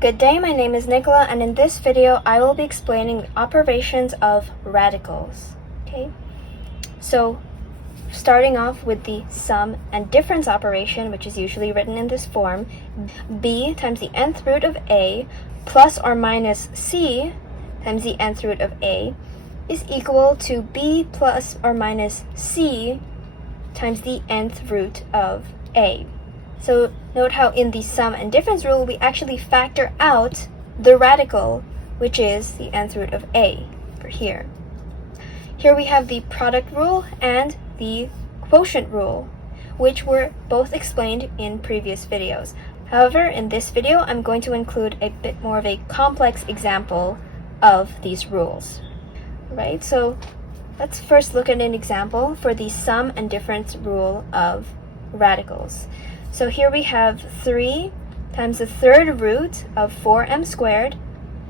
Good day, my name is Nicola, and in this video I will be explaining the operations of radicals. Okay, so starting off with the sum and difference operation, which is usually written in this form, b times the nth root of a plus or minus c times the nth root of a is equal to b plus or minus c times the nth root of a. So note how in the sum and difference rule we actually factor out the radical, which is the nth root of a for here. Here we have the product rule and the quotient rule, which were both explained in previous videos. However, in this video I'm going to include a bit more of a complex example of these rules. Right, so let's first look at an example for the sum and difference rule of radicals. So here we have 3 times the third root of 4m squared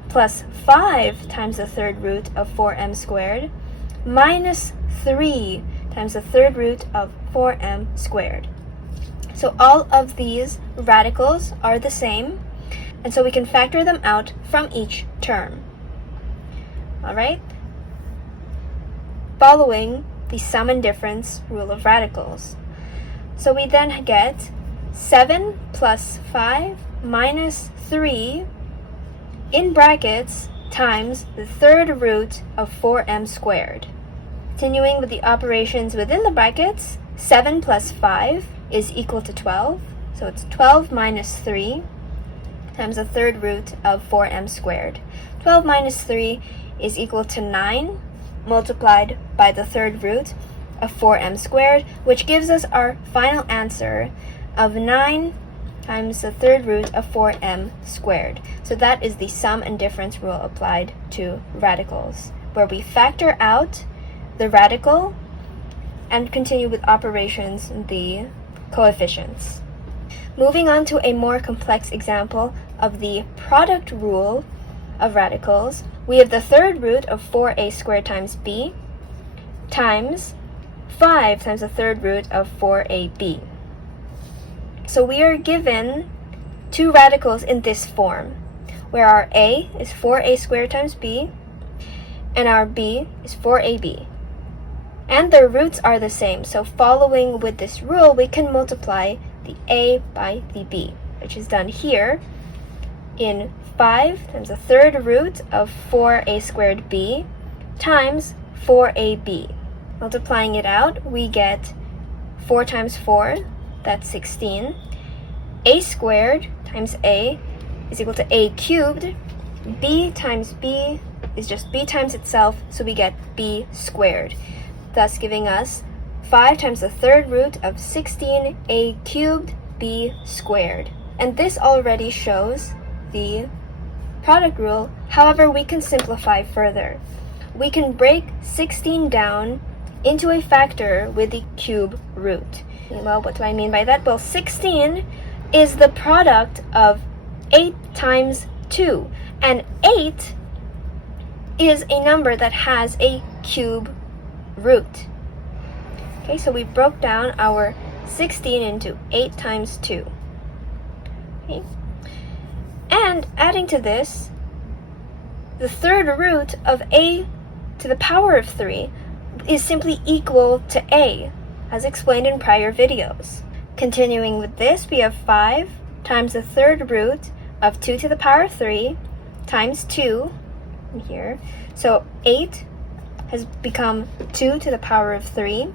plus 5 times the third root of 4m squared minus 3 times the third root of 4m squared. So all of these radicals are the same, and so we can factor them out from each term. Alright? Following the sum and difference rule of radicals. So we then get 7 plus 5 minus 3 in brackets times the third root of 4m squared. Continuing with the operations within the brackets, 7 plus 5 is equal to 12, so it's 12 minus 3 times the third root of 4m squared. 12 minus 3 is equal to 9 multiplied by the third root of 4m squared, which gives us our final answer of 9 times the third root of 4m squared. So that is the sum and difference rule applied to radicals, where we factor out the radical and continue with operations in the coefficients. Moving on to a more complex example of the product rule of radicals, we have the third root of 4a squared times b times 5 times the third root of 4ab. So we are given two radicals in this form, where our a is 4a squared times b, and our b is 4ab. And their roots are the same, so following with this rule, we can multiply the a by the b, which is done here in 5 times the third root of 4a squared b times 4ab. Multiplying it out, we get 4 times 4, that's 16. A squared times a is equal to a cubed. B times b is just b times itself, so we get b squared, thus giving us 5 times the third root of 16a cubed b squared. And this already shows the product rule. However, we can simplify further. We can break 16 down into a factor with the cube root. Well, what do I mean by that? Well, 16 is the product of 8 times 2, and 8 is a number that has a cube root. Okay, so we broke down our 16 into 8 times 2. Okay. And adding to this, the third root of a to the power of 3 is simply equal to a, as explained in prior videos. Continuing with this, we have 5 times the third root of 2 to the power of 3 times 2 here. So 8 has become 2 to the power of 3,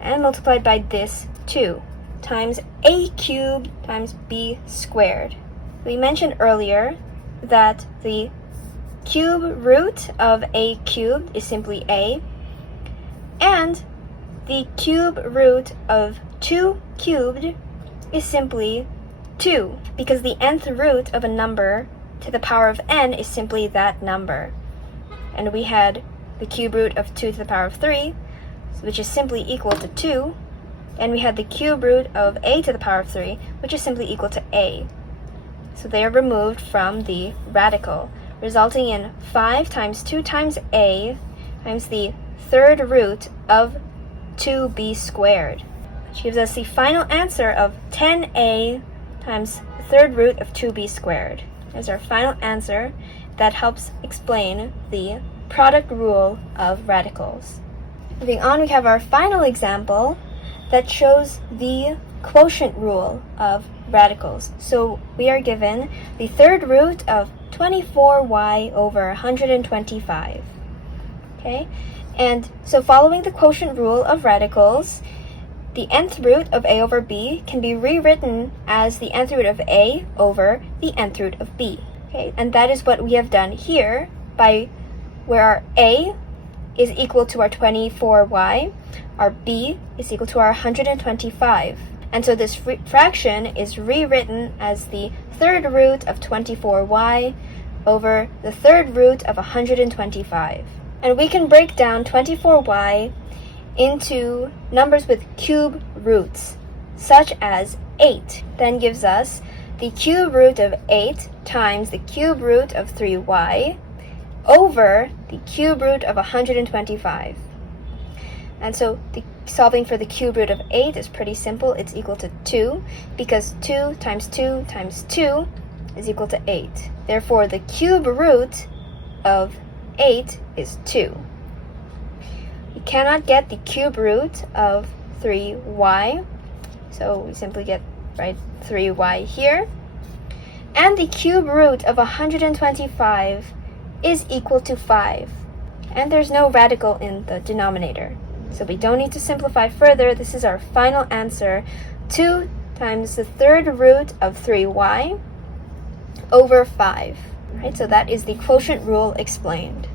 and multiplied by this 2 times a cubed times b squared. We mentioned earlier that the cube root of a cubed is simply a, and the cube root of 2 cubed is simply 2, because the nth root of a number to the power of n is simply that number. And we had the cube root of 2 to the power of 3, which is simply equal to 2, and we had the cube root of a to the power of 3, which is simply equal to a. So they are removed from the radical, resulting in 5 times 2 times a times the third root of 2b squared, which gives us the final answer of 10a times the third root of 2b squared. as our final answer that helps explain the product rule of radicals. Moving on, we have our final example that shows the quotient rule of radicals. So we are given the third root of 24y over 125. Okay, and so following the quotient rule of radicals, the nth root of a over b can be rewritten as the nth root of a over the nth root of b. Okay, and that is what we have done here by where our a is equal to our 24y, our b is equal to our 125. And so this fraction is rewritten as the third root of 24y over the third root of 125. And we can break down 24y into numbers with cube roots, such as 8. Then gives us the cube root of 8 times the cube root of 3y over the cube root of 125. And so solving for the cube root of 8 is pretty simple. It's equal to 2, because 2 times 2 times 2 is equal to 8. Therefore, the cube root of 8 is 2. We cannot get the cube root of 3y, so we simply get 3y here. And the cube root of 125 is equal to 5. And there's no radical in the denominator, so we don't need to simplify further. This is our final answer, 2 times the third root of 3y over 5. Right, so that is the quotient rule explained.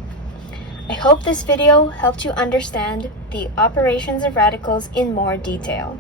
I hope this video helped you understand the operations of radicals in more detail.